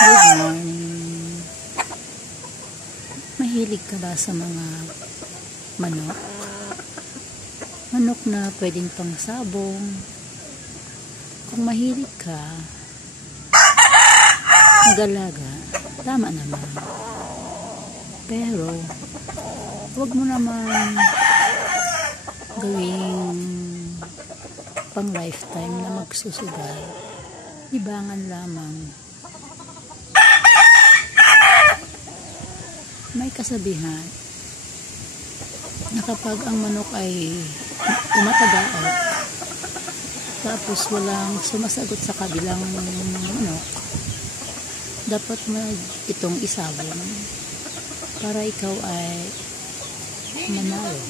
Good morning. Mahilig ka ba sa mga manok? Manok na pwedeng pang sabong. Kung mahilig ka, mag-alaga, tama naman. Pero, huwag mo naman gawing pang lifetime na magsusugal. Libangan lamang. May kasabihan na kapag ang manok ay tumatagaot tapos walang sumasagot sa kabilang manok, dapat mo itong isabong para ikaw ay manalo.